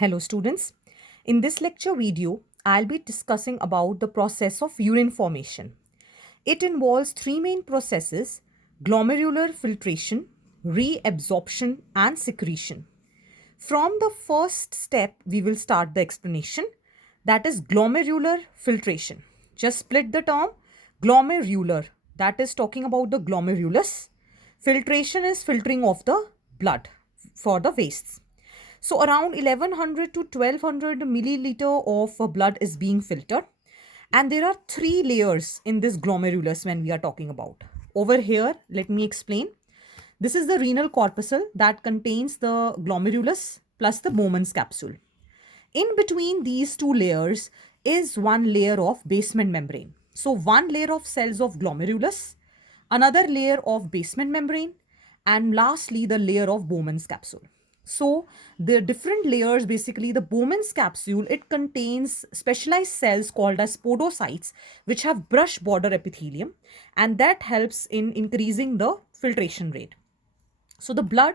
Hello students. In this lecture video, I'll be discussing about the process of urine formation. It involves three main processes: glomerular filtration, reabsorption and secretion. From the first step, we will start the explanation, that is glomerular filtration. Just split the term glomerular, that is talking about the glomerulus. Filtration is filtering of the blood for the wastes. So around 1100 to 1200 milliliter of blood is being filtered. And there are three layers in this glomerulus when we are talking about. Over here, let me explain. This is the renal corpuscle that contains the glomerulus plus the Bowman's capsule. In between these two layers is one layer of basement membrane. So one layer of cells of glomerulus, another layer of basement membrane, and lastly the layer of Bowman's capsule. So the different layers, basically the Bowman's capsule, it contains specialized cells called as podocytes, which have brush border epithelium, and that helps in increasing the filtration rate. So the blood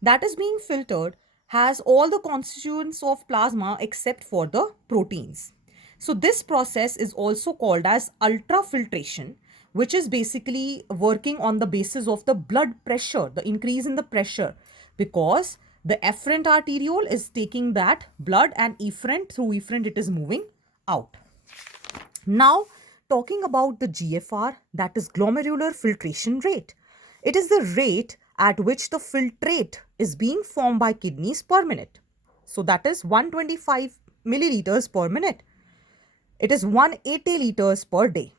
that is being filtered has all the constituents of plasma except for the proteins. So this process is also called as ultrafiltration, which is basically working on the basis of the blood pressure, the increase in the pressure, because the afferent arteriole is taking that blood and efferent, through efferent it is moving out. Now, talking about the GFR, that is glomerular filtration rate. It is the rate at which the filtrate is being formed by kidneys per minute. So that is 125 milliliters per minute. It is 180 liters per day.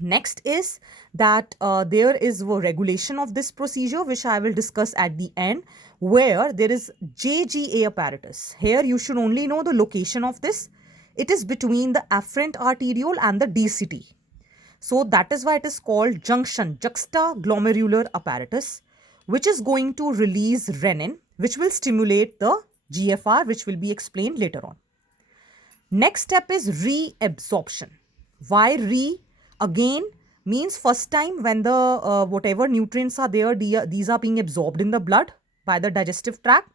Next is that there is a regulation of this procedure, which I will discuss at the end, where there is JGA apparatus. Here you should only know the location of this. It is between the afferent arteriole and the DCT. So that is why it is called juxtaglomerular apparatus, which is going to release renin, which will stimulate the GFR, which will be explained later on. Next step is reabsorption. Why re? Again means first time when the whatever nutrients are there, these are being absorbed in the blood by the digestive tract.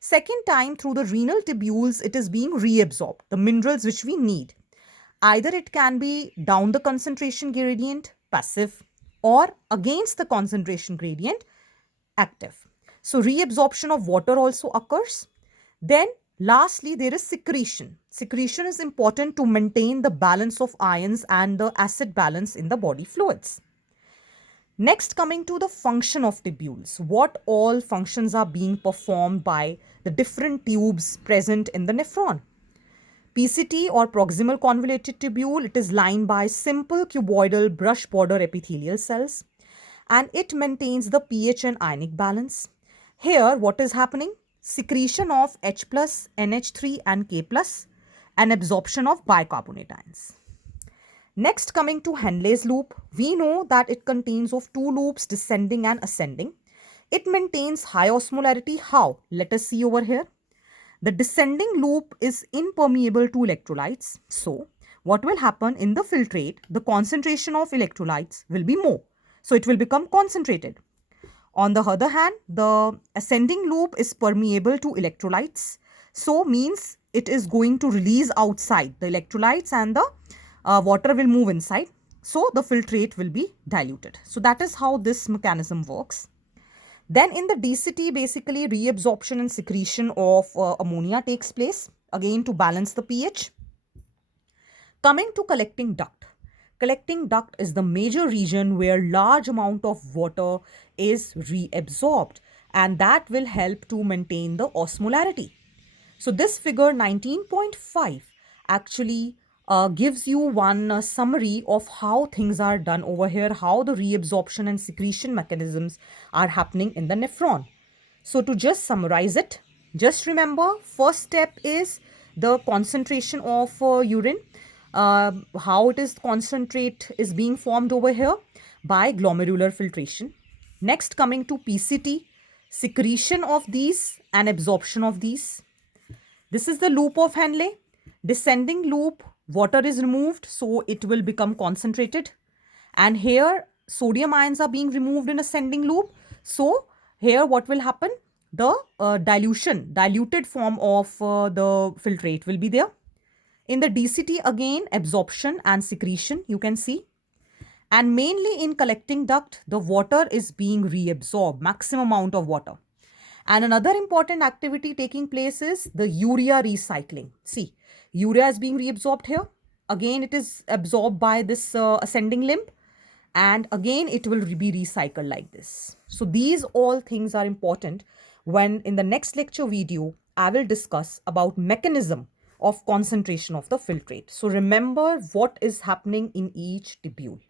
Second time through the renal tubules, it is being reabsorbed, the minerals which we need. Either it can be down the concentration gradient, passive, or against the concentration gradient, active. So reabsorption of water also occurs. Then lastly, there is secretion. Secretion is important to maintain the balance of ions and the acid balance in the body fluids. Next, coming to the function of tubules. What all functions are being performed by the different tubes present in the nephron? PCT or proximal convoluted tubule, it is lined by simple cuboidal brush border epithelial cells, and it maintains the pH and ionic balance. Here, what is happening? Secretion of H plus, NH3 and K plus, and absorption of bicarbonate ions. Next, coming to Henle's loop, we know that it contains of two loops, descending and ascending. It maintains high osmolarity. How? Let us see over here. The descending loop is impermeable to electrolytes. So, what will happen in the filtrate? The concentration of electrolytes will be more. So, it will become concentrated. On the other hand, the ascending loop is permeable to electrolytes. So, means it is going to release outside the electrolytes and the water will move inside. So, the filtrate will be diluted. So, that is how this mechanism works. Then in the DCT, basically reabsorption and secretion of ammonia takes place, again to balance the pH. Coming to collecting duct. Collecting duct is the major region where large amount of water is reabsorbed, and that will help to maintain the osmolarity. So this figure 19.5 actually gives you one summary of how things are done over here, how the reabsorption and secretion mechanisms are happening in the nephron. So to just summarize it, just remember, first step is the concentration of urine, how it is concentrate is being formed over here by glomerular filtration. Next, coming to PCT, secretion of these and absorption of these. This is the loop of Henle. Descending loop, water is removed, so it will become concentrated. And here, sodium ions are being removed in ascending loop. So, here what will happen? the diluted form of the filtrate will be there. In the DCT, again, absorption and secretion, you can see. And mainly in collecting duct, the water is being reabsorbed, maximum amount of water. And another important activity taking place is the urea recycling. See, urea is being reabsorbed here. Again, it is absorbed by this ascending limb, and again it will be recycled like this. So these all things are important when in the next lecture video I will discuss about mechanism of concentration of the filtrate. So remember what is happening in each tubule.